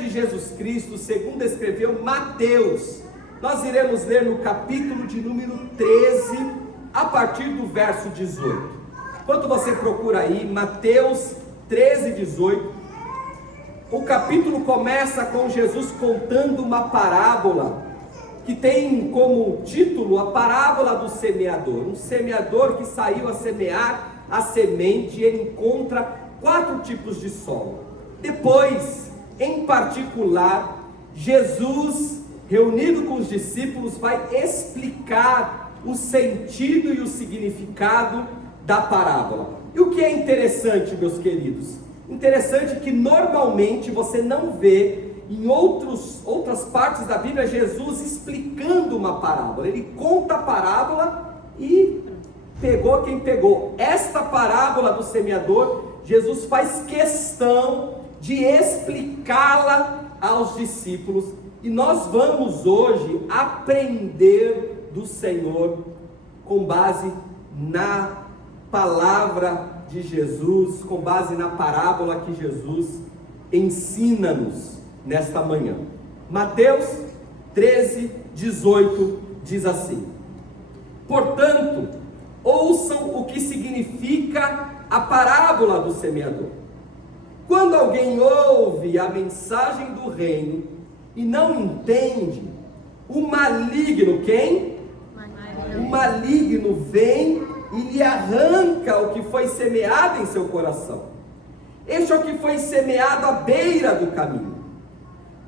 de Jesus Cristo, segundo escreveu Mateus. Nós iremos ler no capítulo de número 13, a partir do verso 18. Enquanto você procura aí, Mateus 13, 18, o capítulo começa com Jesus contando uma parábola, que tem como título a parábola do semeador. Um semeador que saiu a semear a semente, e ele encontra 4 tipos de solo. Depois, em particular, Jesus, reunido com os discípulos, vai explicar o sentido e o significado da parábola. E o que é interessante, meus queridos? Interessante que normalmente você não vê em outras partes da Bíblia Jesus explicando uma parábola. Ele conta a parábola e pegou quem pegou. Esta parábola do semeador, Jesus faz questão de explicá-la aos discípulos, e nós vamos hoje aprender do Senhor com base na palavra de Jesus, com base na parábola que Jesus ensina-nos nesta manhã. Mateus 13, 18 diz assim: portanto, ouçam o que significa a parábola do semeador. Quando alguém ouve a mensagem do reino e não entende, o maligno, quem? O maligno vem e lhe arranca o que foi semeado em seu coração. Este é o que foi semeado à beira do caminho.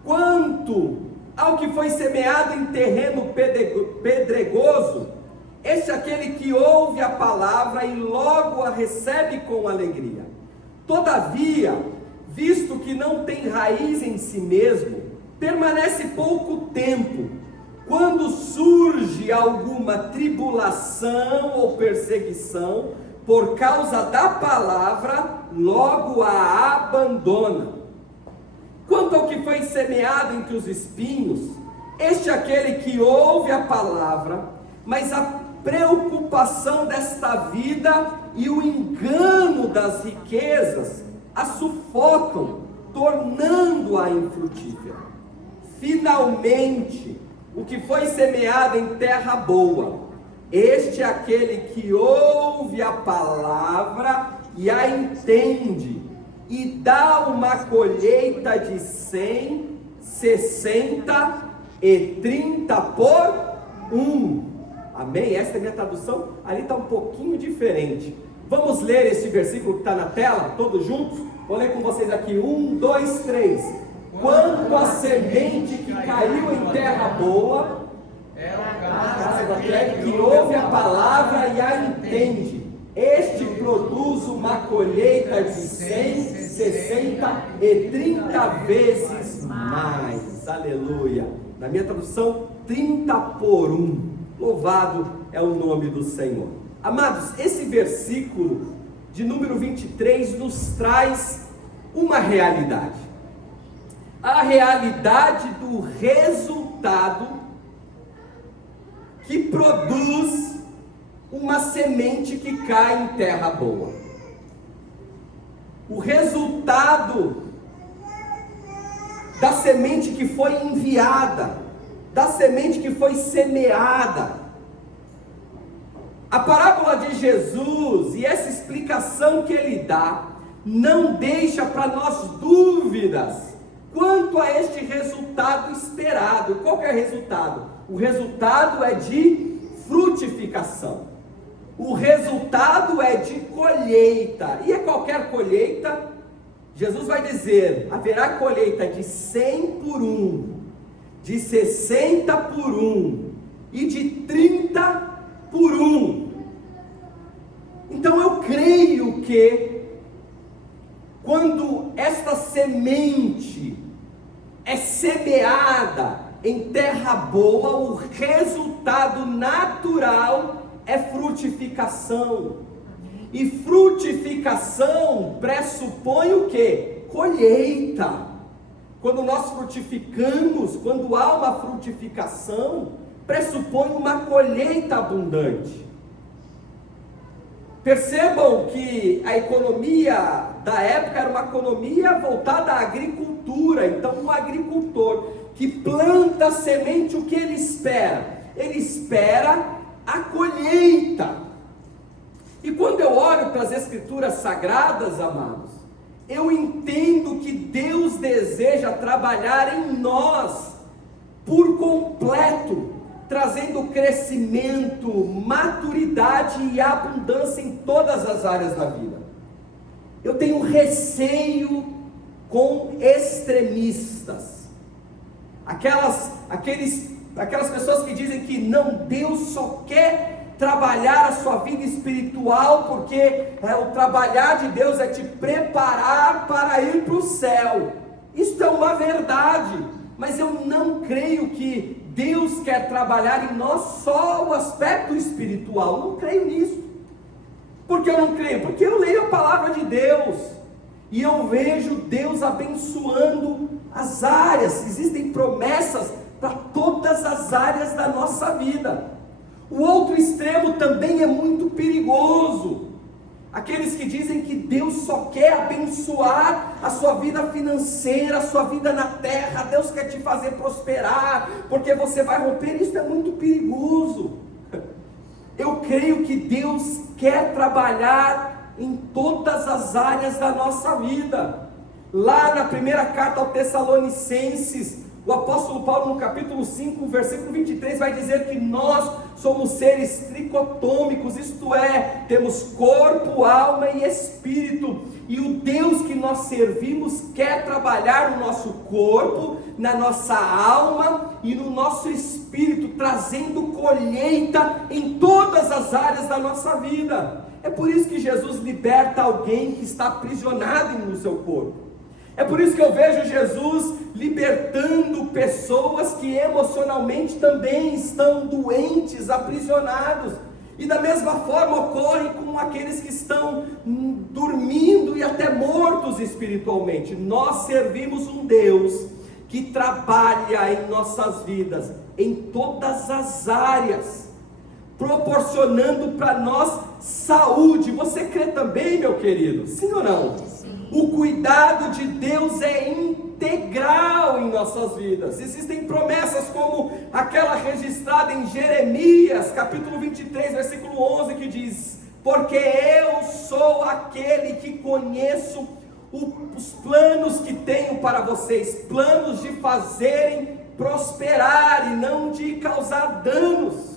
Quanto ao que foi semeado em terreno pedregoso, este é aquele que ouve a palavra e logo a recebe com alegria. Todavia, visto que não tem raiz em si mesmo, permanece pouco tempo. Quando surge alguma tribulação ou perseguição por causa da palavra, logo a abandona. Quanto ao que foi semeado entre os espinhos, este é aquele que ouve a palavra, mas a preocupação desta vida e o engano das riquezas a sufocam, tornando-a infrutífera. Finalmente, o que foi semeado em terra boa, este é aquele que ouve a palavra e a entende, e dá uma colheita de 100, 60 e 30 por 1. Amém? Esta é a minha tradução, ali está um pouquinho diferente. Vamos ler esse versículo que está na tela, todos juntos? Vou ler com vocês aqui, 1, 2, 3. Quanto a semente que caiu em terra boa, é que ouve a palavra e a entende. Este produz uma colheita de 100, 60 e 30 vezes mais. Aleluia. Na minha tradução, 30 por 1. Louvado é o nome do Senhor. Amados, esse versículo de número 23 nos traz uma realidade. A realidade do resultado que produz uma semente que cai em terra boa. O resultado da semente que foi enviada, da semente que foi semeada. A parábola de Jesus e essa explicação que ele dá não deixa para nós dúvidas quanto a este resultado esperado. Qual que é o resultado? O resultado é de frutificação. O resultado é de colheita. E é qualquer colheita? Jesus vai dizer, haverá colheita de 100 por 1, de 60 por 1 e de 30 por 1. Então eu creio que quando esta semente é semeada em terra boa, o resultado natural é frutificação. E frutificação pressupõe o quê? Colheita. Quando nós frutificamos, quando há uma frutificação, pressupõe uma colheita abundante. Percebam que a economia da época era uma economia voltada à agricultura. Então, um agricultor que planta a semente, o que ele espera? Ele espera a colheita. E quando eu olho para as Escrituras Sagradas, amados, eu entendo que Deus deseja trabalhar em nós por completo, trazendo crescimento, maturidade e abundância em todas as áreas da vida. Eu tenho receio com extremistas, aquelas pessoas que dizem que não, Deus só quer trabalhar a sua vida espiritual, porque o trabalhar de Deus é te preparar para ir para o céu. Isso é uma verdade, mas eu não creio que Deus quer trabalhar em nós só o aspecto espiritual. Não creio nisso. Por que eu não creio? Porque eu leio a palavra de Deus e eu vejo Deus abençoando as áreas. Existem promessas para todas as áreas da nossa vida. O outro extremo também é muito perigoso. Aqueles que dizem que Deus só quer abençoar a sua vida financeira, a sua vida na terra, Deus quer te fazer prosperar, porque você vai romper. Isso é muito perigoso. Eu creio que Deus quer trabalhar em todas as áreas da nossa vida. Lá na primeira carta aos Tessalonicenses, o apóstolo Paulo, no capítulo 5, versículo 23, vai dizer que nós somos seres tricotômicos, isto é, temos corpo, alma e espírito, e o Deus que nós servimos quer trabalhar no nosso corpo, na nossa alma e no nosso espírito, trazendo colheita em todas as áreas da nossa vida. É por isso que Jesus liberta alguém que está aprisionado no seu corpo. É por isso que eu vejo Jesus libertando pessoas que emocionalmente também estão doentes, aprisionados. E da mesma forma ocorre com aqueles que estão dormindo e até mortos espiritualmente. Nós servimos um Deus que trabalha em nossas vidas, em todas as áreas, proporcionando para nós saúde. Você crê também, meu querido? Sim ou não? Sim. O cuidado de Deus é integral em nossas vidas. Existem promessas como aquela registrada em Jeremias, capítulo 23, versículo 11, que diz: porque eu sou aquele que conheço os planos que tenho para vocês, planos de fazerem prosperar e não de causar danos.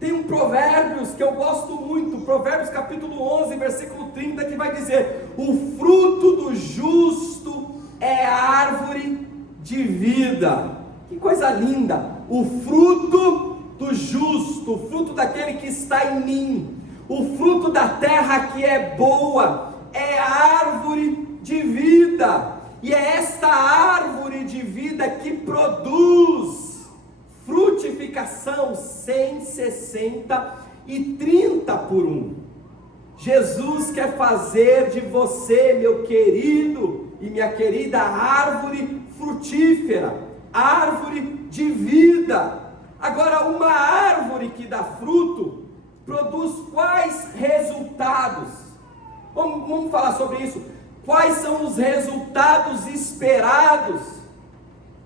Tem um Provérbios que eu gosto muito, Provérbios capítulo 11, versículo 30, que vai dizer: o fruto do justo é árvore de vida. Que coisa linda! O fruto do justo, o fruto daquele que está em mim, o fruto da terra que é boa, é árvore de vida. E é esta árvore de vida que produz frutificação 100, 60 e 30 por 1. Jesus quer fazer de você, meu querido e minha querida, árvore frutífera, árvore de vida. Agora, uma árvore que dá fruto produz quais resultados? Vamos falar sobre isso. Quais são os resultados esperados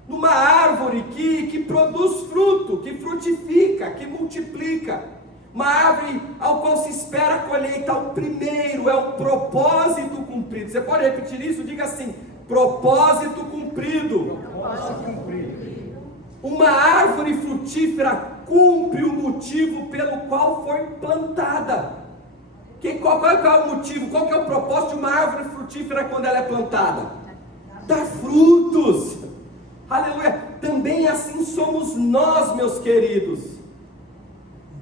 numa árvore que produz fruto, que frutifica, que multiplica? Uma árvore ao qual se espera a colheita. O primeiro é o propósito cumprido. Você pode repetir isso? Diga assim: propósito cumprido. Propósito cumprido. Uma árvore frutífera cumpre o motivo pelo qual foi plantada. Qual é o motivo? Qual que é o propósito de uma árvore frutífera quando ela é plantada? Dar frutos. Aleluia. Também assim somos nós, meus queridos.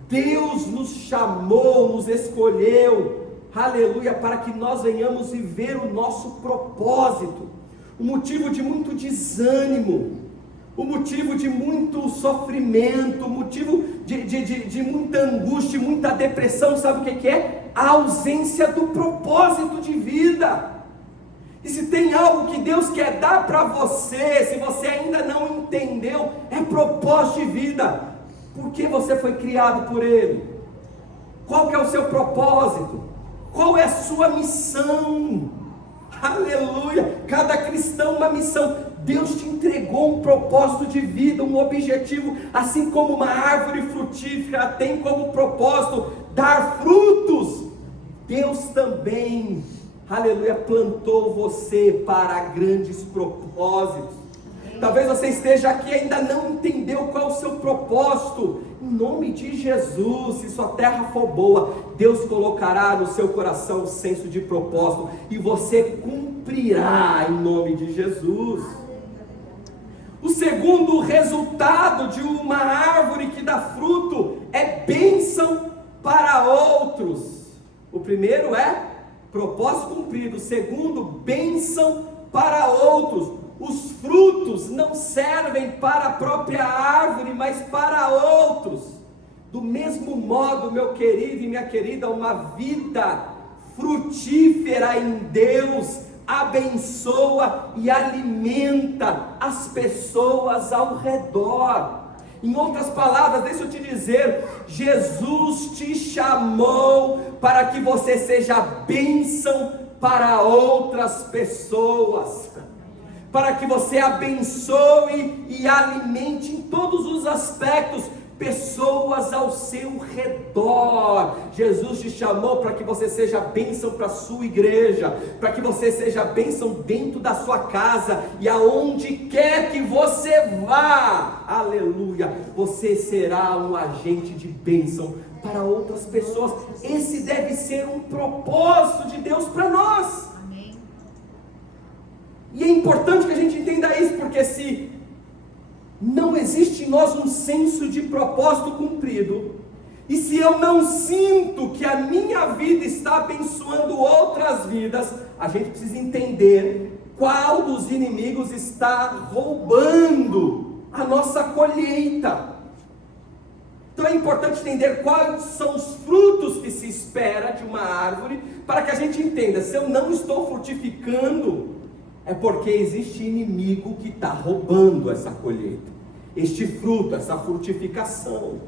Deus nos chamou, nos escolheu, aleluia, para que nós venhamos viver o nosso propósito. O motivo de muito desânimo, o motivo de muito sofrimento, o motivo de muita angústia, muita depressão, sabe o que é? A ausência do propósito de vida. E se tem algo que Deus quer dar para você, se você ainda não entendeu, é propósito de vida. Por que você foi criado por Ele? Qual que é o seu propósito? Qual é a sua missão? Aleluia! Cada cristão uma missão. Deus te entregou um propósito de vida, um objetivo, assim como uma árvore frutífera tem como propósito dar frutos. Deus também, aleluia, plantou você para grandes propósitos. Talvez você esteja aqui e ainda não entendeu qual é o seu propósito. Em nome de Jesus, se sua terra for boa, Deus colocará no seu coração um senso de propósito e você cumprirá em nome de Jesus. O segundo resultado de uma árvore que dá fruto é bênção para outros. O primeiro é propósito cumprido. O segundo, bênção para outros. Os frutos não servem para a própria árvore, mas para outros. Do mesmo modo, meu querido e minha querida, uma vida frutífera em Deus abençoa e alimenta as pessoas ao redor. Em outras palavras, deixa eu te dizer, Jesus te chamou para que você seja bênção para outras pessoas, para que você abençoe e alimente em todos os aspectos pessoas ao seu redor. Jesus te chamou para que você seja bênção para a sua igreja, para que você seja bênção dentro da sua casa e aonde quer que você vá, aleluia, você será um agente de bênção para outras pessoas. Esse deve ser um propósito de Deus para nós. Amém. E é importante que a gente entenda isso, porque se não existe em nós um senso de propósito cumprido, e se eu não sinto que a minha vida está abençoando outras vidas, a gente precisa entender qual dos inimigos está roubando a nossa colheita. Então é importante entender quais são os frutos que se espera de uma árvore, para que a gente entenda, se eu não estou frutificando, é porque existe inimigo que está roubando essa colheita, este fruto, essa frutificação.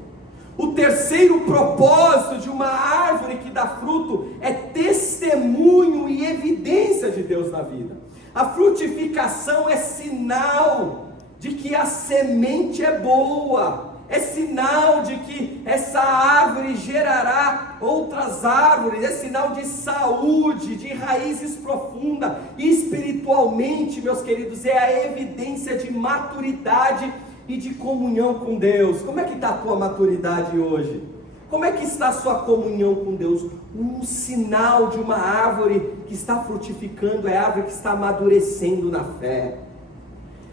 O terceiro propósito de uma árvore que dá fruto é testemunho e evidência de Deus na vida. A frutificação é sinal de que a semente é boa, é sinal de que essa árvore gerará outras árvores, é sinal de saúde, de raízes profundas, e espiritualmente, meus queridos, é a evidência de maturidade e de comunhão com Deus. Como é que está a tua maturidade hoje? Como é que está a sua comunhão com Deus? Um sinal de uma árvore que está frutificando é a árvore que está amadurecendo na fé,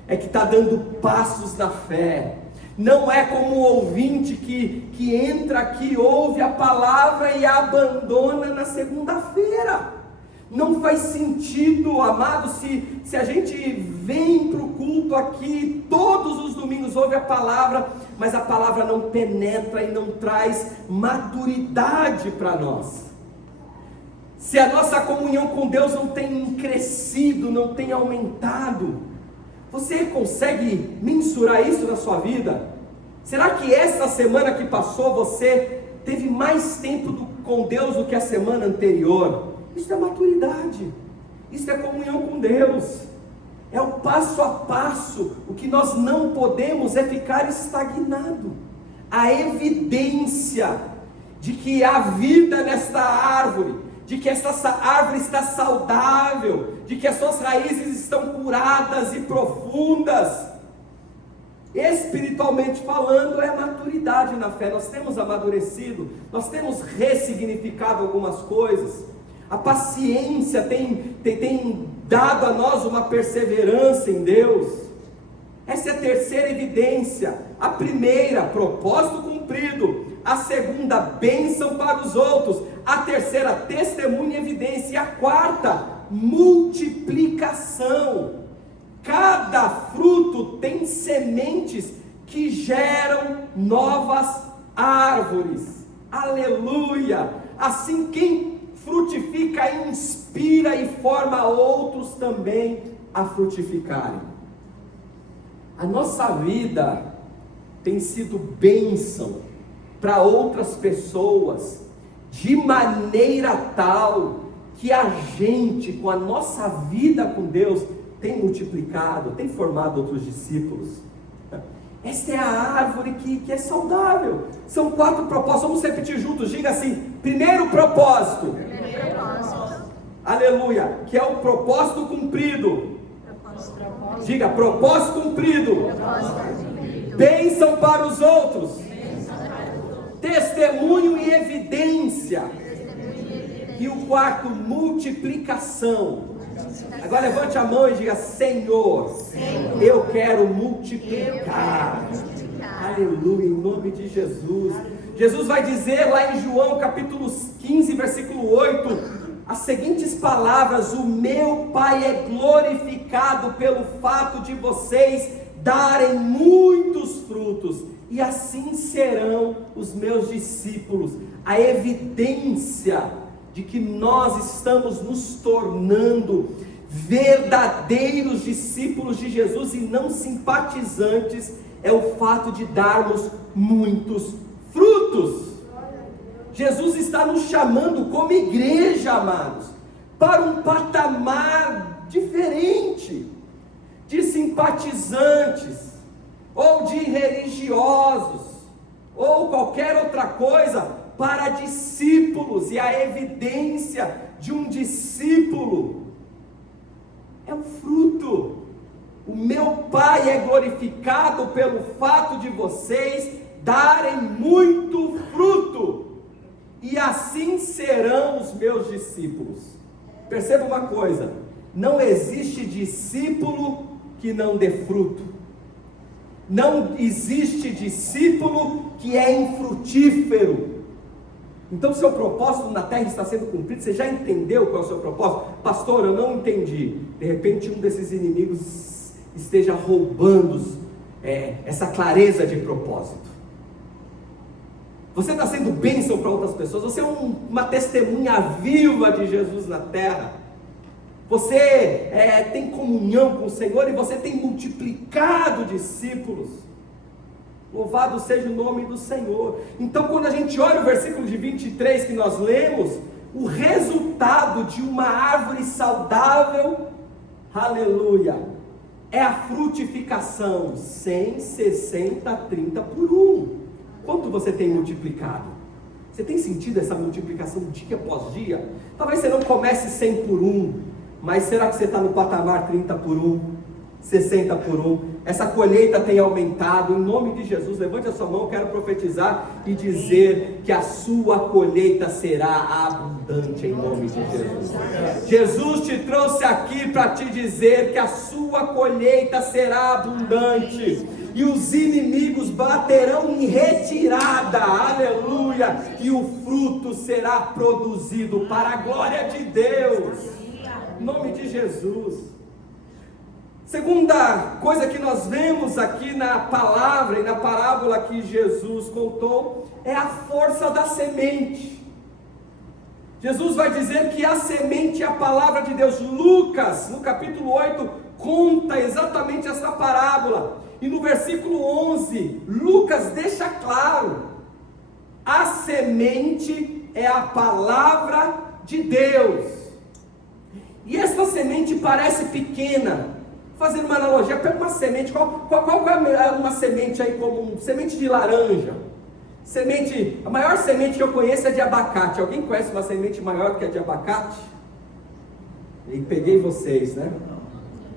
é que está dando passos na fé. Não é como um ouvinte que entra aqui, ouve a palavra e a abandona na segunda-feira. Não faz sentido, amado, se a gente vem para o culto aqui, todos os domingos ouve a palavra, mas a palavra não penetra e não traz maturidade para nós. Se a nossa comunhão com Deus não tem crescido, não tem aumentado, você consegue mensurar isso na sua vida? Será que essa semana que passou você teve mais tempo com Deus do que a semana anterior? Isso é maturidade, isso é comunhão com Deus, é o passo a passo. O que nós não podemos é ficar estagnado. A evidência de que há vida nesta árvore, de que essa árvore está saudável, de que as suas raízes estão curadas e profundas, espiritualmente falando, é maturidade na fé. Nós temos amadurecido, nós temos ressignificado algumas coisas, a paciência tem dado a nós uma perseverança em Deus. Essa é a terceira evidência. A primeira, propósito cumprido. A segunda, bênção para os outros. A terceira, testemunho e evidência. E a quarta, multiplicação. Cada fruto tem sementes que geram novas árvores. Aleluia! Assim, quem frutifica inspira e forma outros também a frutificarem. A nossa vida tem sido bênção para outras pessoas, de maneira tal que a gente, com a nossa vida com Deus, tem multiplicado, tem formado outros discípulos. Esta é a árvore que é saudável. São 4 propósitos, vamos repetir juntos, diga assim: primeiro propósito, aleluia, que é o propósito cumprido. Diga, propósito cumprido. Bênção para os outros. Testemunho e evidência. E o quarto, multiplicação. Agora levante a mão e diga: Senhor, eu quero multiplicar. Aleluia, em nome de Jesus. Jesus vai dizer lá em João capítulo 15, versículo 8, as seguintes palavras: o meu Pai é glorificado pelo fato de vocês darem muitos frutos, e assim serão os meus discípulos. A evidência de que nós estamos nos tornando verdadeiros discípulos de Jesus e não simpatizantes é o fato de darmos muitos frutos. Jesus está nos chamando como igreja, amados, para um patamar diferente de simpatizantes, ou de religiosos, ou qualquer outra coisa, para discípulos. E a evidência de um discípulo é o fruto. O meu Pai é glorificado pelo fato de vocês darem muito fruto, e assim serão os meus discípulos. Perceba uma coisa: não existe discípulo que não dê fruto. Não existe discípulo que é infrutífero. Então seu propósito na terra está sendo cumprido. Você já entendeu qual é o seu propósito? Pastor, eu não entendi. De repente um desses inimigos esteja roubando essa clareza de propósito. Você está sendo bênção para outras pessoas. Você é uma testemunha viva de Jesus na terra. Você tem comunhão com o Senhor e você tem multiplicado discípulos. Louvado seja o nome do Senhor. Então, quando a gente olha o versículo de 23 que nós lemos, o resultado de uma árvore saudável, aleluia, é a frutificação: 100, 60, 30 por 1. Quanto você tem multiplicado? Você tem sentido essa multiplicação dia após dia? Talvez você não comece 100 por 1, mas será que você está no patamar 30 por 1, 60 por 1? Essa colheita tem aumentado. Em nome de Jesus, levante a sua mão, eu quero profetizar e dizer que a sua colheita será abundante em nome de Jesus. Jesus te trouxe aqui para te dizer que a sua colheita será abundante, e os inimigos baterão em retirada, aleluia, e o fruto será produzido para a glória de Deus, em nome de Jesus. Segunda coisa que nós vemos aqui na palavra e na parábola que Jesus contou é a força da semente. Jesus vai dizer que a semente é a palavra de Deus. Lucas, no capítulo 8, conta exatamente essa parábola. E no versículo 11, Lucas deixa claro: a semente é a palavra de Deus. E essa semente parece pequena. Fazendo uma analogia, pega uma semente, qual é uma semente aí comum? Semente de laranja. A maior semente que eu conheço é de abacate. Alguém conhece uma semente maior que a de abacate? E peguei vocês, né?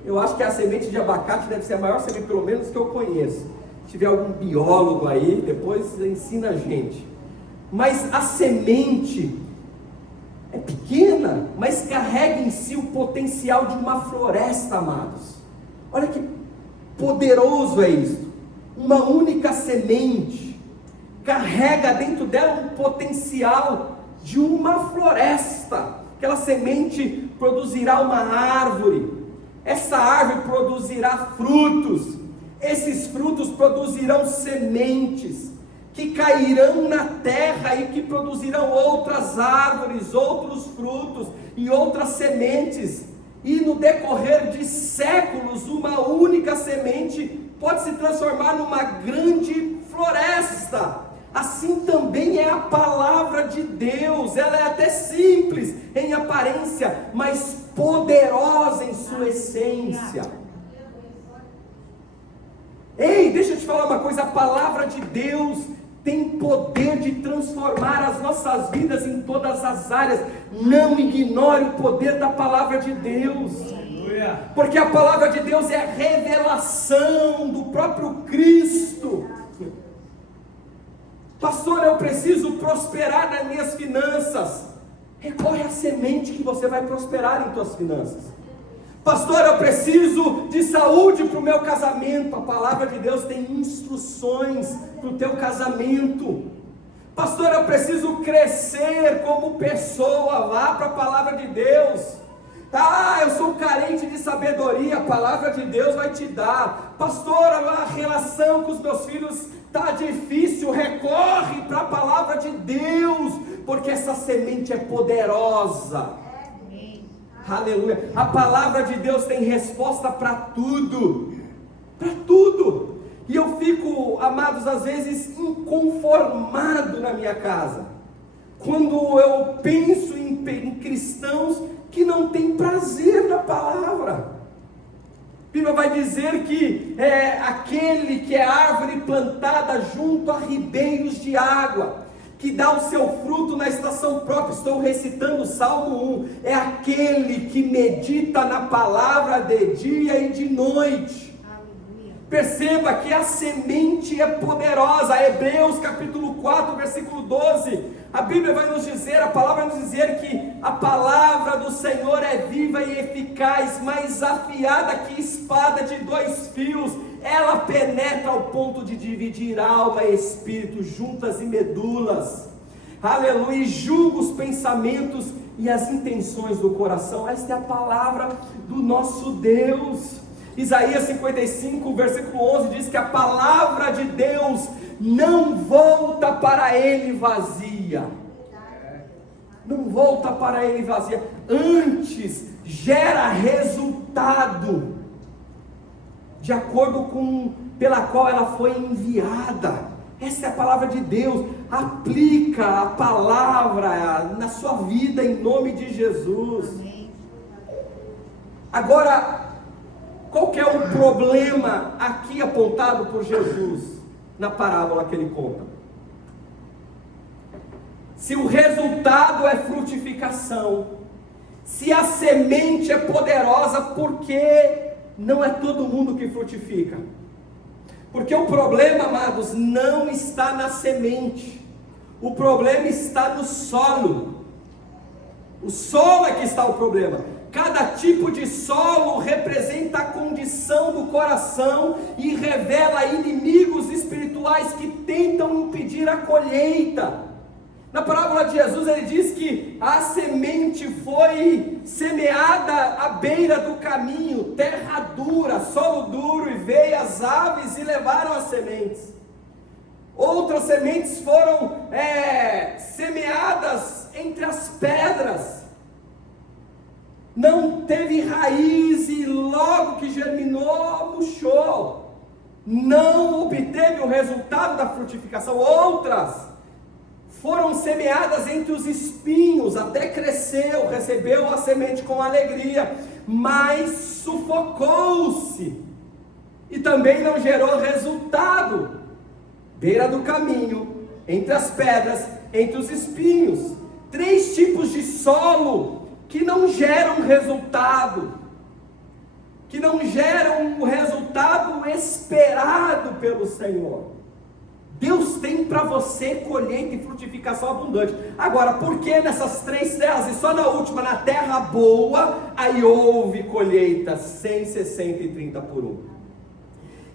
Eu acho que a semente de abacate deve ser a maior semente, pelo menos, que eu conheço. Se tiver algum biólogo aí, depois ensina a gente. Mas a semente é pequena, mas carrega em si o potencial de uma floresta, amados. Olha que poderoso é isso. Uma única semente carrega dentro dela um potencial de uma floresta. Aquela semente produzirá uma árvore. Essa árvore produzirá frutos. Esses frutos produzirão sementes que cairão na terra e que produzirão outras árvores, outros frutos e outras sementes. E no decorrer de séculos, uma única semente pode se transformar numa grande floresta. Assim também é a palavra de Deus. Ela é até simples em aparência, mas poderosa em sua essência. Ei, deixa eu te falar uma coisa, a palavra de Deus tem poder de transformar as nossas vidas em todas as áreas. Não ignore o poder da palavra de Deus, porque a palavra de Deus é a revelação do próprio Cristo. Pastor, eu preciso prosperar nas minhas finanças. Recorre à semente que você vai prosperar em tuas finanças. Pastor, eu preciso de saúde para o meu casamento. A palavra de Deus tem instruções para o teu casamento. Pastor, eu preciso crescer como pessoa. Vá para a palavra de Deus. Eu sou carente de sabedoria. A palavra de Deus vai te dar. Pastor, a relação com os meus filhos está difícil. Recorre para a palavra de Deus, porque essa semente é poderosa. Aleluia. A palavra de Deus tem resposta para tudo. Para tudo. E eu fico, amados, às vezes inconformado na minha casa, quando eu penso em cristãos que não têm prazer na palavra. A Bíblia vai dizer que é aquele que é árvore plantada junto a ribeiros de água, que dá o seu fruto na estação própria. Estou recitando o Salmo 1. É aquele que medita na palavra de dia e de noite. Aleluia. Perceba que a semente é poderosa. Hebreus capítulo 4, versículo 12. A Bíblia vai nos dizer, a palavra vai nos dizer que a palavra do Senhor é viva e eficaz, mais afiada que espada de 2 fios. Ela penetra ao ponto de dividir alma e espírito, juntas e medulas. Aleluia. E julga os pensamentos e as intenções do coração. Esta é a palavra do nosso Deus. Isaías 55, versículo 11 diz que a palavra de Deus não volta para ele vazia. Não volta para ele vazia. Antes gera resultado de acordo com pela qual ela foi enviada. Essa é a palavra de Deus. Aplica a palavra na sua vida em nome de Jesus. Amém. Agora, qual que é o problema aqui apontado por Jesus na parábola que ele conta? Se o resultado é frutificação, se a semente é poderosa, por que não é todo mundo que frutifica? Porque o problema, amados, não está na semente. O problema está no solo. O solo é que está o problema. Cada tipo de solo representa a condição do coração e revela inimigos espirituais que tentam impedir a colheita. Na parábola de Jesus ele diz que a semente foi semeada à beira do caminho, terra dura, solo duro, e veio as aves e levaram as sementes. Outras sementes foram semeadas entre as pedras, não teve raiz e logo que germinou, murchou, não obteve o resultado da frutificação. Outras foram semeadas entre os espinhos, até cresceu, recebeu a semente com alegria, mas sufocou-se e também não gerou resultado. Beira do caminho, entre as pedras, entre os espinhos. 3 tipos de solo que não geram resultado, que não geram o resultado esperado pelo Senhor. Deus tem para você colheita e frutificação abundante. Agora, por que nessas 3 terras, e só na última, na terra boa, aí houve colheita 100, 60 e 30 por 1?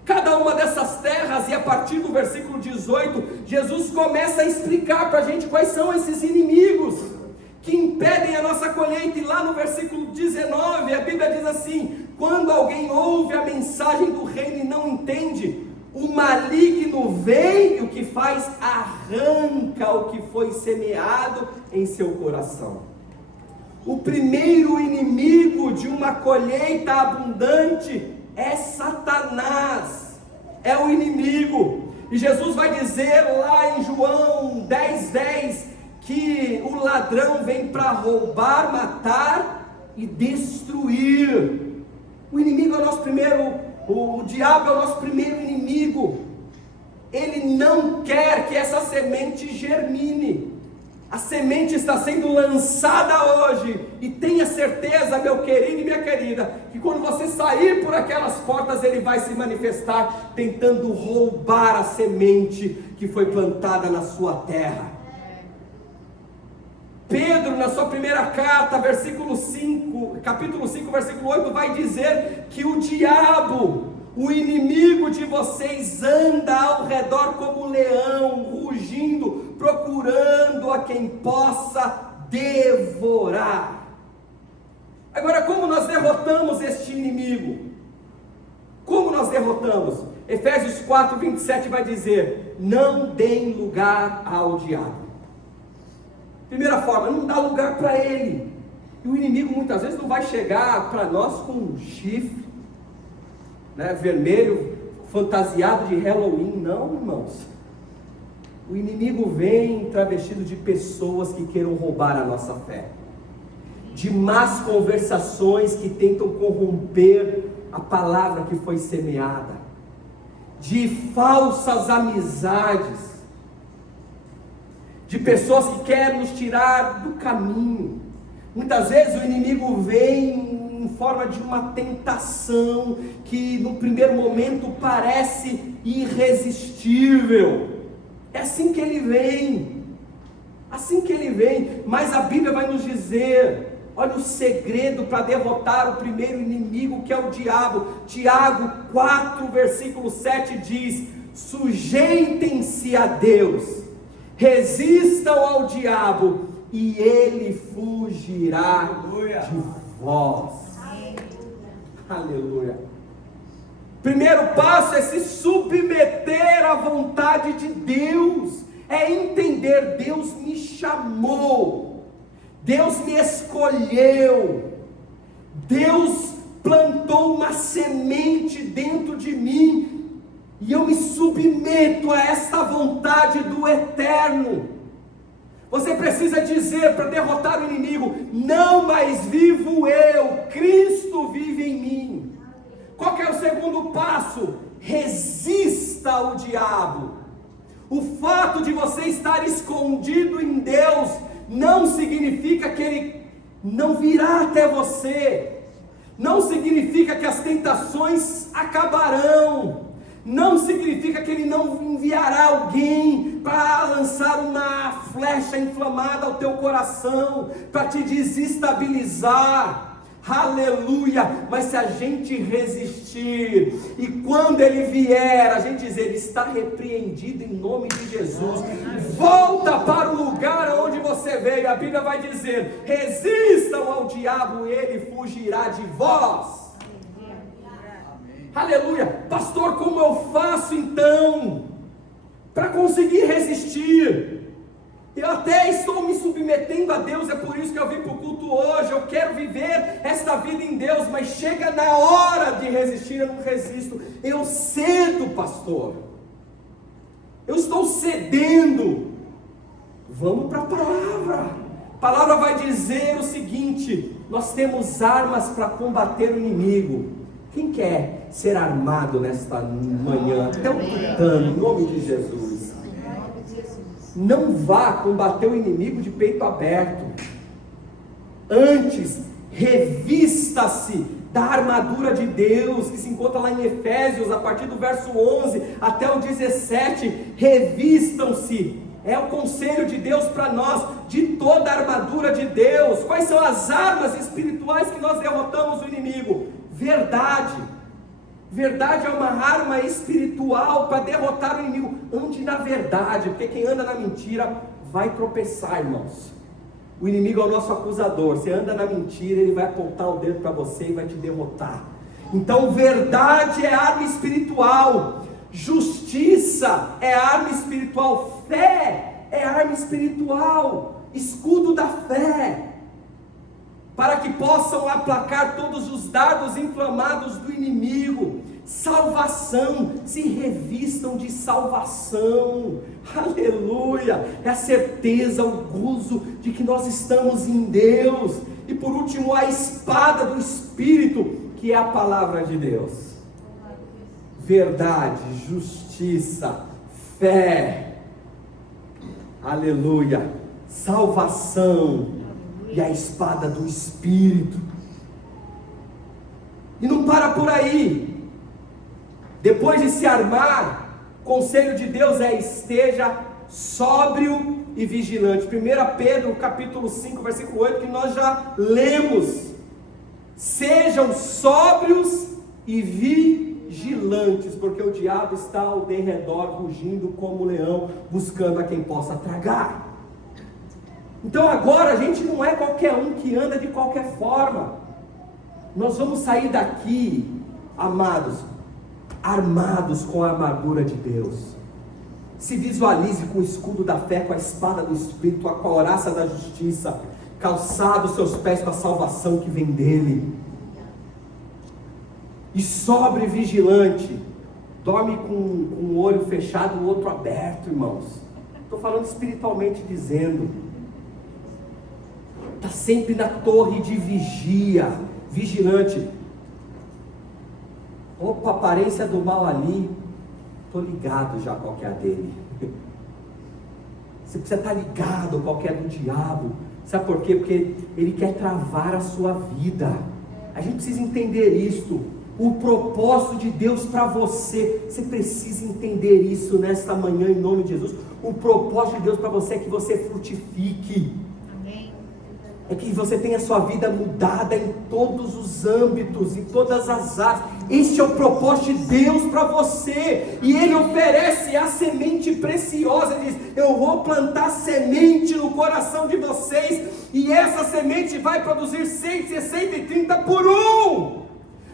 Cada uma dessas terras, e a partir do versículo 18, Jesus começa a explicar para a gente quais são esses inimigos que impedem a nossa colheita. E lá no versículo 19, a Bíblia diz assim: quando alguém ouve a mensagem do reino e não entende, o maligno vem e o que faz? Arranca o que foi semeado em seu coração. O primeiro inimigo de uma colheita abundante é Satanás, é o inimigo. E Jesus vai dizer lá em João 10:10 que o ladrão vem para roubar, matar e destruir. O inimigo é o nosso primeiro, o diabo é o nosso primeiro inimigo. Ele não quer que essa semente germine. A semente está sendo lançada hoje, e tenha certeza, meu querido e minha querida, que quando você sair por aquelas portas, ele vai se manifestar, tentando roubar a semente que foi plantada na sua terra. Pedro, na sua primeira carta, capítulo 5, versículo 8, vai dizer que o diabo, o inimigo de vocês, anda ao redor como um leão, rugindo, procurando a quem possa devorar. Agora, como nós derrotamos este inimigo? Como nós derrotamos? Efésios 4:27 vai dizer: não deem lugar ao diabo. Primeira forma, não dá lugar para ele. E o inimigo muitas vezes não vai chegar para nós com um chifre, vermelho, fantasiado de Halloween, não, irmãos. O inimigo vem travestido de pessoas que queiram roubar a nossa fé, de más conversações que tentam corromper a palavra que foi semeada, de falsas amizades, de pessoas que querem nos tirar do caminho. Muitas vezes o inimigo vem em forma de uma tentação que no primeiro momento parece irresistível. É assim que ele vem, mas a Bíblia vai nos dizer, olha o segredo para derrotar o primeiro inimigo, que é o diabo. Tiago 4, versículo 7 diz: sujeitem-se a Deus, resistam ao diabo, e ele fugirá de vós. Aleluia. Primeiro passo é se submeter à vontade de Deus, é entender: Deus me chamou, Deus me escolheu, Deus plantou uma semente dentro de mim, e eu me submeto a esta vontade do Eterno. Você precisa dizer, para derrotar o inimigo: não mais vivo eu, Cristo vive em mim. Qual que é o segundo passo? Resista ao diabo. O fato de você estar escondido em Deus não significa que ele não virá até você, não significa que as tentações acabarão, não significa que ele não enviará alguém para lançar uma flecha inflamada ao teu coração, para te desestabilizar. Aleluia. Mas se a gente resistir, e quando ele vier, a gente dizer: ele está repreendido em nome de Jesus, volta para o lugar onde você veio. A Bíblia vai dizer: resistam ao diabo, ele fugirá de vós. Aleluia. Pastor, como eu faço então para conseguir resistir? Eu até estou me submetendo a Deus, é por isso que eu vim para o culto hoje. Eu quero viver esta vida em Deus, mas chega na hora de resistir, eu não resisto. Eu cedo, pastor, eu estou cedendo. Vamos para a palavra. A palavra vai dizer o seguinte: nós temos armas para combater o inimigo. Quem quer ser armado nesta manhã? Até o tutano, em nome de Jesus. Não vá combater o inimigo de peito aberto. Antes, revista-se da armadura de Deus, que se encontra lá em Efésios, a partir do verso 11 até o 17. Revistam-se, é o conselho de Deus para nós, de toda a armadura de Deus. Quais são as armas espirituais que nós derrotamos o inimigo? Verdade. Verdade é uma arma espiritual para derrotar o inimigo. Ande na verdade, porque quem anda na mentira vai tropeçar, irmãos. O inimigo é o nosso acusador. Você anda na mentira, ele vai apontar o dedo para você e vai te derrotar. Então, verdade é arma espiritual, justiça é arma espiritual, fé é arma espiritual, escudo da fé, para que possam aplacar todos os dardos inflamados do inimigo. Salvação, se revistam de salvação, aleluia, é a certeza, o gozo de que nós estamos em Deus. E por último, a espada do Espírito, que é a palavra de Deus. Verdade, justiça, fé, aleluia, salvação e a espada do Espírito. E não para por aí. Depois de se armar, o conselho de Deus é: esteja sóbrio e vigilante. 1 Pedro capítulo 5, versículo 8, que nós já lemos. Sejam sóbrios e vigilantes, porque o diabo está ao derredor, rugindo como leão, buscando a quem possa tragar. Então agora a gente não é qualquer um que anda de qualquer forma. Nós vamos sair daqui, amados, armados com a armadura de Deus. Se visualize com o escudo da fé, com a espada do Espírito, a couraça da justiça, calçado os seus pés com a salvação que vem dele. E sobre vigilante, dorme com um olho fechado e o outro aberto, irmãos. Estou falando espiritualmente dizendo. Está sempre na torre de vigia, vigilante. Opa, aparência do mal ali, estou ligado já qual que é a dele. Você precisa estar ligado qual que é do diabo. Sabe por quê? Porque ele quer travar a sua vida. A gente precisa entender isto. O propósito de Deus para você, você precisa entender isso nesta manhã em nome de Jesus. O propósito de Deus para você é que você frutifique. É que você tenha a sua vida mudada em todos os âmbitos, em todas as áreas. Este é o propósito de Deus para você. E Ele oferece a semente preciosa. Ele diz: eu vou plantar semente no coração de vocês, e essa semente vai produzir 100, 60 e 30 por um.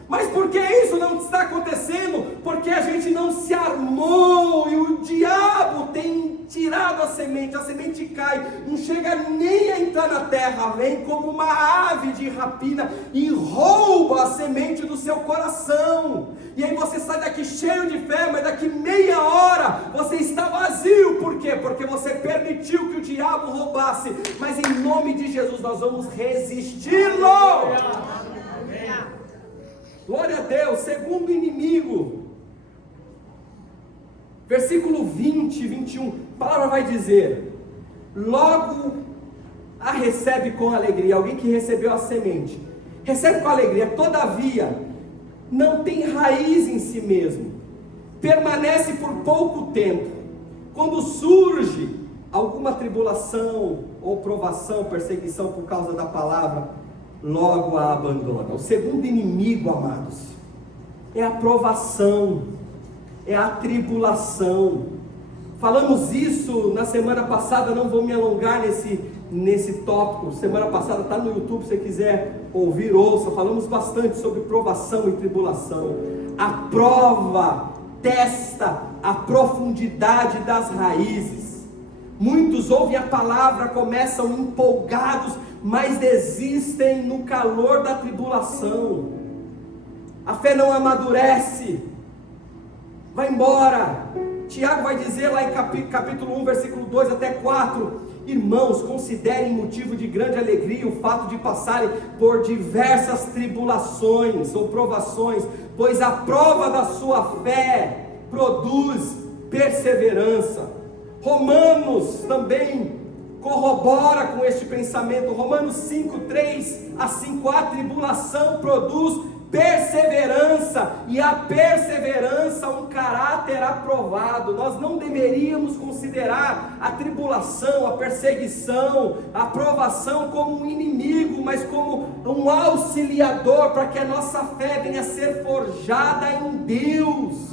Mas por que isso não está acontecendo? Porque a gente não se armou, e o diabo tem tirado a semente cai, não chega nem a entrar na terra, vem como uma ave de rapina e rouba a semente do seu coração. E aí você sai daqui cheio de fé, mas daqui meia hora você está vazio. Por quê? Porque você permitiu que o diabo roubasse. Mas em nome de Jesus nós vamos resisti-lo. Glória a Deus. Segundo inimigo, versículo 20, 21, a palavra vai dizer: logo a recebe com alegria. Alguém que recebeu a semente, recebe com alegria, todavia não tem raiz em si mesmo, permanece por pouco tempo. Quando surge alguma tribulação ou provação, perseguição por causa da palavra, logo a abandona. O segundo inimigo, amados, é a provação, é a tribulação. Falamos isso na semana passada, não vou me alongar nesse tópico. Semana passada está no YouTube, se você quiser ouvir, ouça. Falamos bastante sobre provação e tribulação. A prova testa a profundidade das raízes. Muitos ouvem a palavra, começam empolgados, mas desistem no calor da tribulação. A fé não amadurece, vai embora. Tiago vai dizer lá em capítulo 1, versículo 2 até 4: irmãos, considerem motivo de grande alegria o fato de passarem por diversas tribulações ou provações, pois a prova da sua fé produz perseverança. Romanos também corrobora com este pensamento. Romanos 5, 3 a 5, a tribulação produz perseverança, e a perseverança um caráter aprovado. Nós não deveríamos considerar a tribulação, a perseguição, a provação como um inimigo, mas como um auxiliador para que a nossa fé venha a ser forjada em Deus.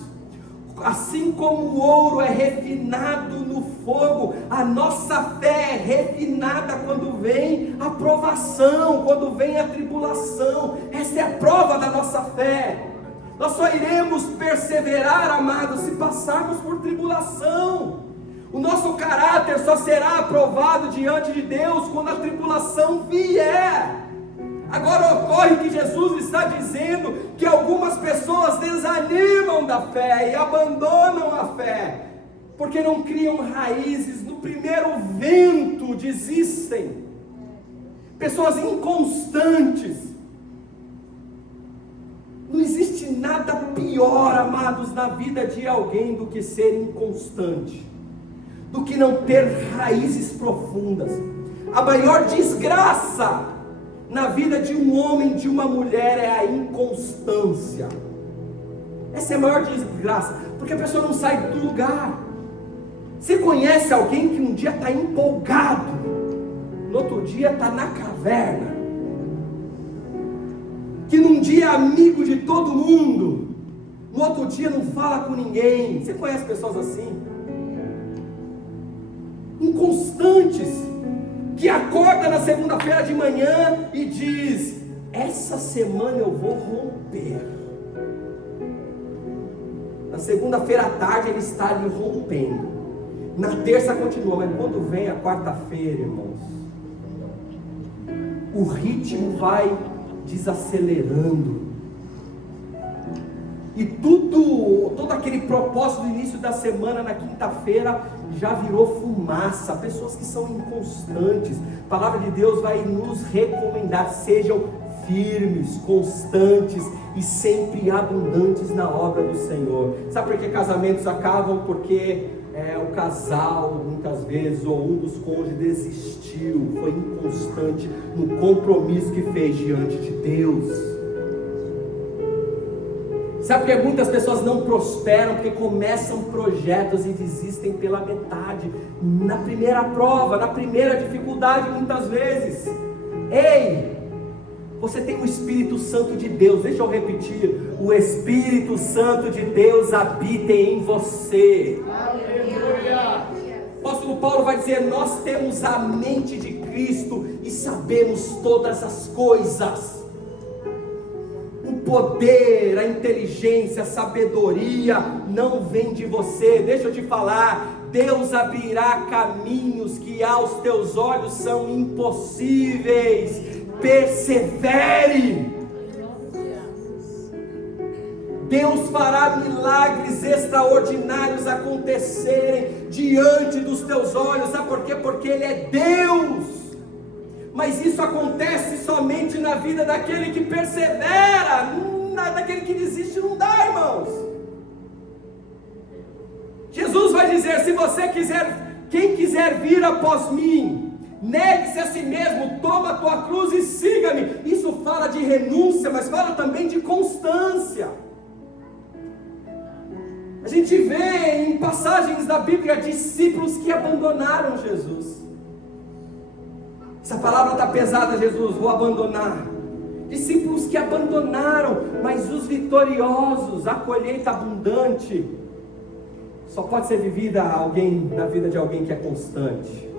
Assim como o ouro é refinado no fogo, a nossa fé é refinada quando vem a provação, quando vem a tribulação. Essa é a prova da nossa fé. Nós só iremos perseverar, amados, se passarmos por tribulação. O nosso caráter só será aprovado diante de Deus quando a tribulação vier. Agora ocorre que Jesus está dizendo que algumas pessoas desanimam da fé e abandonam a fé, porque não criam raízes, no primeiro vento desistem. Pessoas inconstantes. Não existe nada pior, amados, na vida de alguém do que ser inconstante, do que não ter raízes profundas. A maior desgraça na vida de um homem, de uma mulher, é a inconstância. Essa é a maior desgraça, porque a pessoa não sai do lugar. Você conhece alguém que um dia está empolgado, no outro dia está na caverna, que num dia é amigo de todo mundo, no outro dia não fala com ninguém? Você conhece pessoas assim? Inconstantes, que acorda na segunda-feira de manhã e diz: essa semana eu vou romper. Na segunda-feira à tarde ele está ali rompendo, na terça continua, mas quando vem a quarta-feira, irmãos, o ritmo vai desacelerando, e todo aquele propósito do início da semana, na quinta-feira, já virou fumaça. Pessoas que são inconstantes. A palavra de Deus vai nos recomendar: sejam firmes, constantes e sempre abundantes na obra do Senhor. Sabe por que casamentos acabam? Porque o casal, muitas vezes, ou um dos cônjuges desistiu, foi inconstante no compromisso que fez diante de Deus. Sabe por que muitas pessoas não prosperam? Porque começam projetos e desistem pela metade, na primeira prova, na primeira dificuldade, muitas vezes. Ei, você tem o Espírito Santo de Deus. Deixa eu repetir: o Espírito Santo de Deus habita em você. Aleluia. O apóstolo Paulo vai dizer: nós temos a mente de Cristo e sabemos todas as coisas. O poder, a inteligência, a sabedoria não vem de você. Deixa eu te falar: Deus abrirá caminhos que aos teus olhos são impossíveis. Persevere. Deus fará milagres extraordinários acontecerem diante dos teus olhos. Sabe por quê? Porque Ele é Deus. Mas isso acontece somente na vida daquele que persevera. Daquele que desiste não dá, irmãos. Jesus vai dizer: se você quiser, quem quiser vir após mim, negue-se a si mesmo, toma a tua cruz e siga-me. Isso fala de renúncia, mas fala também de constância. A gente vê em passagens da Bíblia discípulos que abandonaram Jesus. Essa palavra está pesada, Jesus, vou abandonar. Discípulos que abandonaram, mas os vitoriosos, a colheita abundante, só pode ser vivida na vida de alguém que é constante.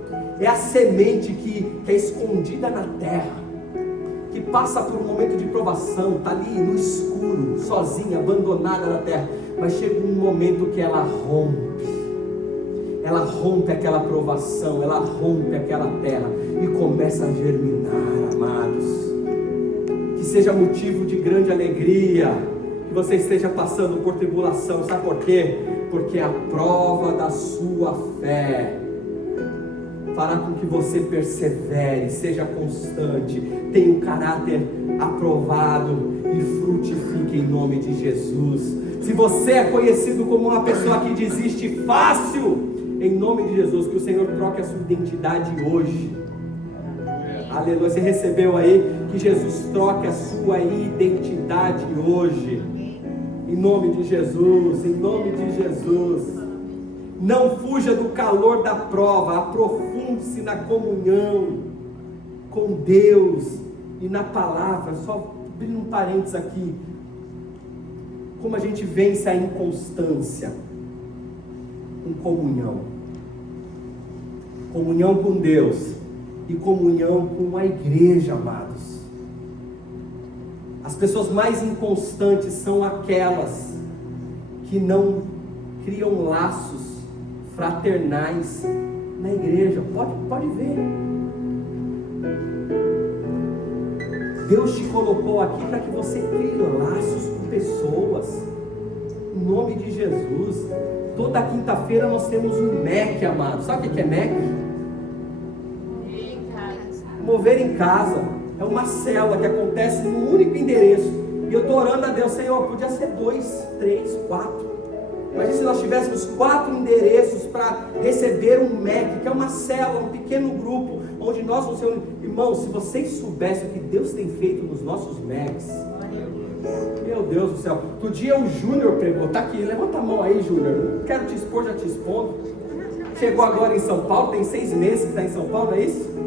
É a semente que é escondida na terra, que passa por um momento de provação, está ali no escuro, sozinha, abandonada na terra, mas chega um momento que ela rompe aquela provação, ela rompe aquela terra e começa a germinar, amados. Que seja motivo de grande alegria, que você esteja passando por tribulação. Sabe por quê? Porque a prova da sua fé fará com que você persevere, seja constante, tenha um caráter aprovado e frutifique em nome de Jesus. Se você é conhecido como uma pessoa que desiste fácil, em nome de Jesus, que o Senhor troque a sua identidade hoje. Aleluia. Você recebeu aí? Que Jesus troque a sua identidade hoje. Em nome de Jesus, em nome de Jesus. Não fuja do calor da prova, aprofunde-se na comunhão com Deus e na palavra. Só abrindo um parênteses aqui. Como a gente vence a inconstância? Com comunhão. Comunhão com Deus e comunhão com a igreja, amados. As pessoas mais inconstantes são aquelas que não criam laços fraternais na igreja. Pode ver. Deus te colocou aqui para que você crie laços com pessoas. Em nome de Jesus. Toda quinta-feira nós temos um MEC, amado. Sabe o que é MEC? Mover em casa. É uma célula que acontece num único endereço. E eu estou orando a Deus, Senhor, podia ser 2, 3, 4. Imagina se nós tivéssemos 4 endereços para receber um MEC, que é uma célula, um pequeno grupo, onde nós nos reunimos. Irmãos, se vocês soubessem o que Deus tem feito nos nossos MECs, meu Deus do céu. Outro dia o Júnior pregou, está aqui, levanta a mão aí, Júnior. Não quero te expor, já te expondo. Chegou agora em São Paulo, tem 6 meses que está em São Paulo, não é isso?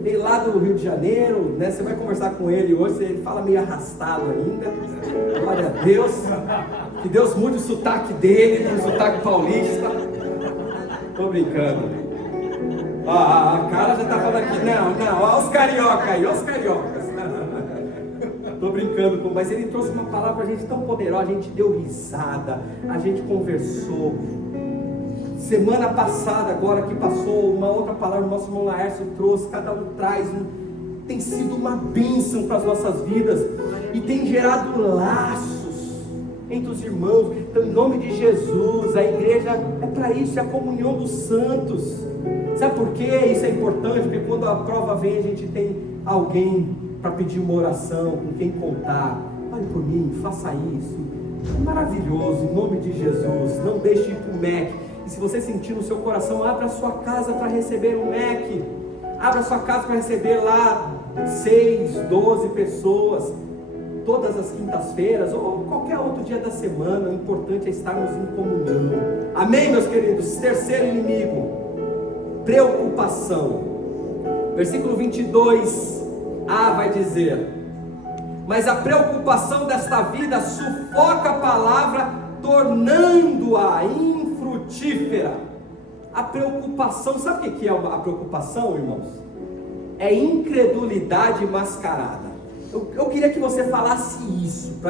Veio lá do Rio de Janeiro, né? Você vai conversar com ele hoje, ele fala meio arrastado ainda. Glória a Deus. Que Deus mude o sotaque dele, o sotaque paulista. Tô brincando. A cara já tá falando aqui, não, olha os carioca aí, olha os cariocas. Tô brincando, mas ele trouxe uma palavra pra gente tão poderosa, a gente deu risada, a gente conversou. Semana passada, agora que passou, uma outra palavra, o nosso irmão Laércio trouxe, cada um traz, tem sido uma bênção para as nossas vidas, e tem gerado laços entre os irmãos. Então, em nome de Jesus, a igreja é para isso, é a comunhão dos santos. Sabe por quê? Isso é importante, porque quando a prova vem, a gente tem alguém para pedir uma oração, com quem contar. Olhe por mim, faça isso. É maravilhoso, em nome de Jesus. Não deixe ir para o MEC. E se você sentir no seu coração, abra a sua casa para receber um MEC. Abra a sua casa para receber lá 6, 12 pessoas. Todas as quintas-feiras ou qualquer outro dia da semana. O importante é estarmos em comunhão. Amém, meus queridos? Terceiro inimigo, preocupação. Versículo 22a vai dizer: mas a preocupação desta vida sufoca a palavra, tornando-a infrutífera. A preocupação, sabe o que é a preocupação, irmãos? É incredulidade mascarada. Eu queria que você falasse isso,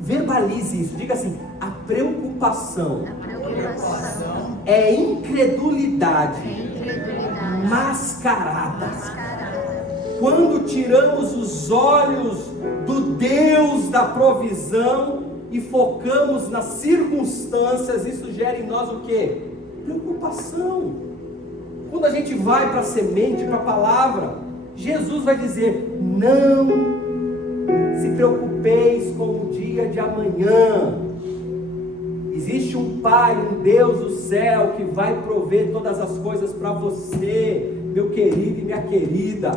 verbalize isso, diga assim: a preocupação é incredulidade mascarada. Quando tiramos os olhos do Deus da provisão e focamos nas circunstâncias, isso gera em nós o que? Preocupação. Quando a gente vai para a semente, para a palavra, Jesus vai dizer: não se preocupeis com o dia de amanhã. Existe um Pai, um Deus do céu, que vai prover todas as coisas para você, meu querido e minha querida.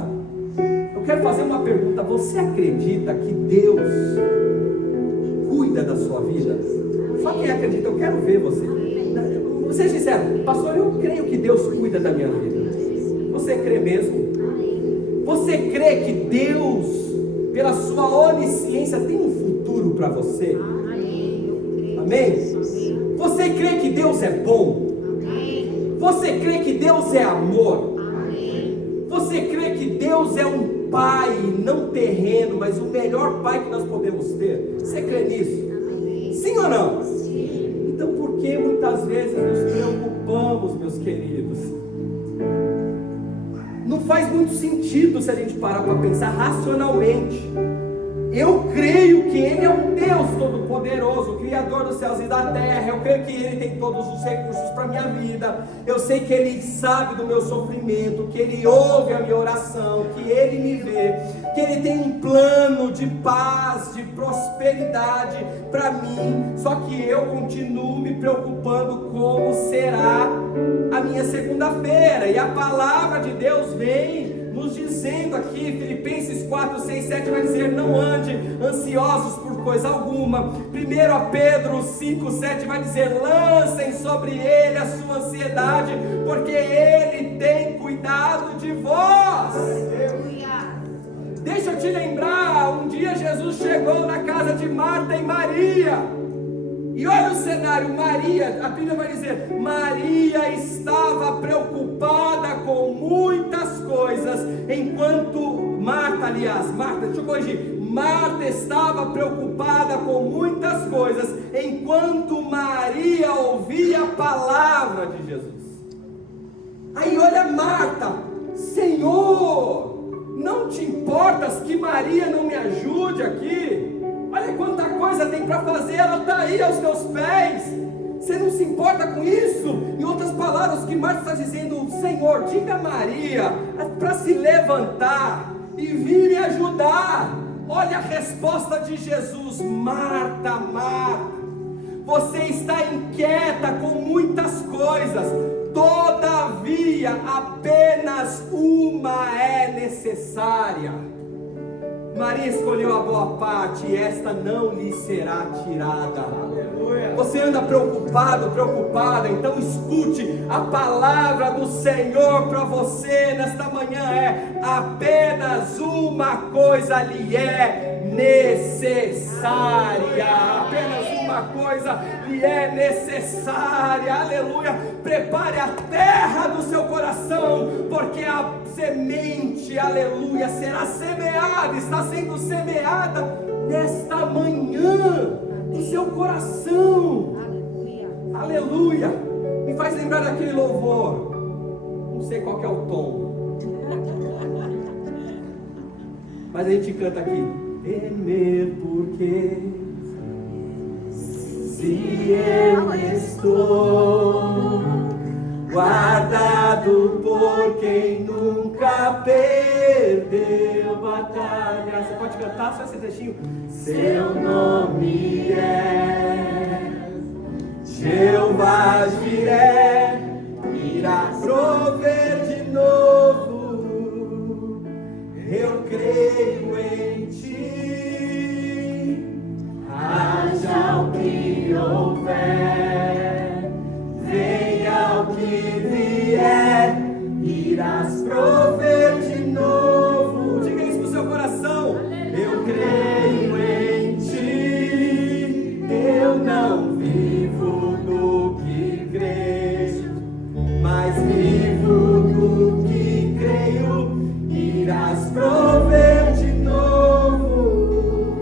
Eu quero fazer uma pergunta: você acredita que Deus cuida da sua vida? Só quem acredita, eu quero ver você. Seja sincero, pastor, eu creio que Deus cuida da minha vida. Você crê mesmo? Você crê que Deus, pela sua onisciência, tem um futuro para você? Amém? Você crê que Deus é bom? Você crê que Deus é amor? Você crê que Deus é um pai, não terreno, mas o melhor pai que nós podemos ter? Você crê nisso? Sim ou não? Então por que muitas vezes nos preocupamos, meus queridos? Não faz muito sentido se a gente parar para pensar racionalmente. Eu creio que Ele é um Deus todo-poderoso, Criador dos céus e da terra. Eu creio que Ele tem todos os recursos para a minha vida. Eu sei que Ele sabe do meu sofrimento, que Ele ouve a minha oração, que Ele me vê, que Ele tem um plano de paz, de prosperidade para mim. Só que eu continuo me preocupando como será a minha segunda-feira. E a palavra de Deus vem nos dizendo aqui, Filipenses 4, 6, 7 vai dizer: não ande ansiosos por coisa alguma. 1 Pedro 5, 7 vai dizer: lancem sobre Ele a sua ansiedade, porque Ele tem cuidado de vós. Deixa eu te lembrar, um dia Jesus chegou na casa de Marta e Maria. E olha o cenário, Maria, a Bíblia vai dizer: Maria estava preocupada com muitas coisas, enquanto Marta, deixa eu corrigir, Marta estava preocupada com muitas coisas, enquanto Maria ouvia a palavra de Jesus. Aí olha Marta: Senhor, Não te importas que Maria não me ajude aqui? Olha quanta coisa tem para fazer, ela está aí aos teus pés. Você não se importa com isso? Em outras palavras, o que Marta está dizendo: Senhor, diga a Maria para se levantar e vir me ajudar. Olha a resposta de Jesus: Marta, Marta, você está inquieta com muitas coisas, todavia apenas uma é necessária. Maria escolheu a boa parte e esta não lhe será tirada. Aleluia. Você anda preocupado, preocupada? Então escute a palavra do Senhor para você nesta manhã: é apenas uma coisa lhe é necessária. Apenas uma coisa lhe é necessária. Aleluia. Prepare a terra do seu coração, porque a semente, aleluia, será semeada, está sendo semeada nesta manhã do seu coração. Aleluia. Me faz lembrar daquele louvor, não sei qual que é o tom, mas a gente canta aqui: temer porque se eu estou guardado por quem nunca perdeu batalha. Você pode cantar só esse trechinho? Seu nome é Jeová Jiré, irá prover de novo. Eu creio em ti, haja o que houver, venha o que vier, irás prover de novo. Diga isso no seu coração: eu creio em ti, eu não vivo do que creio, mas vivo do que creio, irás prover de novo.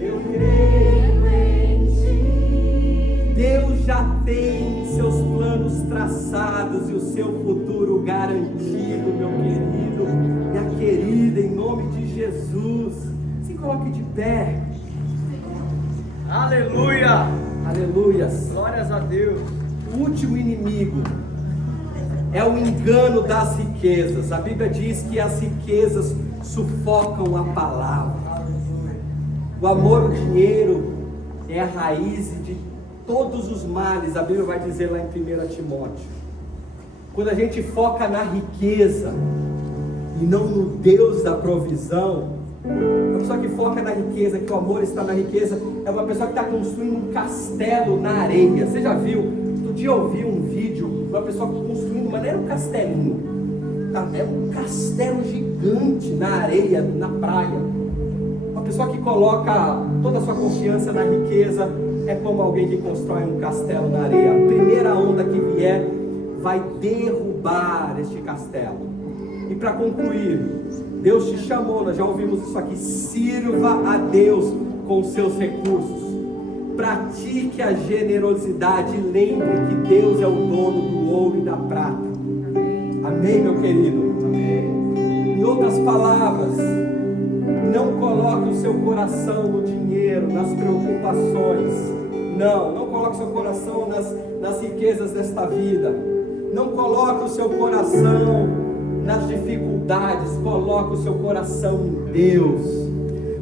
Eu creio em ti. Deus já tem seus planos traçados e o seu futuro garantido, meu querido, minha querida, em nome de Jesus. Se coloque de pé. Aleluia! Aleluia. Glórias a Deus. O último inimigo é o engano das riquezas. A Bíblia diz que as riquezas sufocam a palavra. O amor ao dinheiro é a raiz de todos os males. A Bíblia vai dizer lá em 1 Timóteo. Quando a gente foca na riqueza e não no Deus da provisão, uma pessoa que foca na riqueza, que o amor está na riqueza, é uma pessoa que está construindo um castelo na areia. Você já viu? Outro dia eu vi um vídeo de uma pessoa construindo, mas não era um castelinho, é um castelo gigante na areia, na praia. Uma pessoa que coloca toda a sua confiança na riqueza é como alguém que constrói um castelo na areia. A primeira onda que vier vai derrubar este castelo. E para concluir, Deus te chamou, nós já ouvimos isso aqui: sirva a Deus com seus recursos, pratique a generosidade, lembre que Deus é o dono do ouro e da prata. Amém, meu querido? Amém. Em outras palavras, não coloque o seu coração no dinheiro, nas preocupações. Não coloque o seu coração nas riquezas desta vida. Não coloque o seu coração nas dificuldades. Coloque o seu coração em Deus.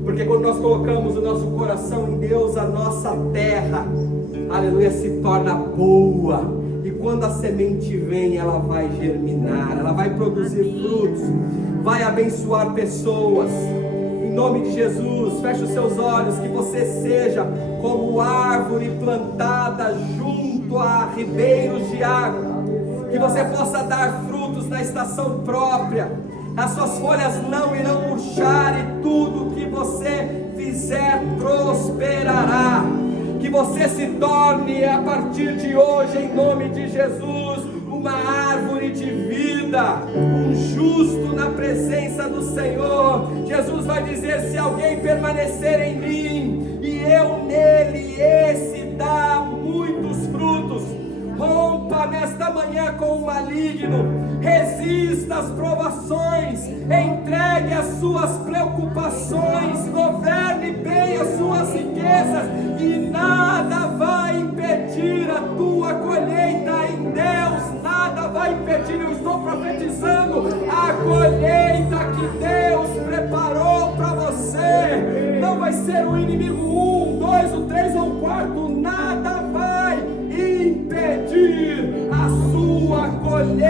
Porque quando nós colocamos o nosso coração em Deus, a nossa terra, aleluia, se torna boa. E quando a semente vem, ela vai germinar, ela vai produzir frutos, vai abençoar pessoas. Em nome de Jesus, feche os seus olhos, que você seja como árvore plantada junto a ribeiros de água, que você possa dar frutos na estação própria, as suas folhas não irão murchar e tudo que você fizer prosperará. Que você se torne a partir de hoje, em nome de Jesus, uma árvore de vida, um justo na presença do Senhor. Jesus vai dizer: se alguém permanecer em mim e eu nele, esse dá muitos frutos. Rompa nesta amanhã com o maligno. Resista às provações, entregue as suas preocupações, governe bem as suas riquezas e nada vai impedir a tua colheita em Deus, nada vai impedir. Eu estou profetizando a colheita que Deus preparou para você. Não vai ser o inimigo 1, 2, o 3 ou o 4, nada vai impedir a sua colheita.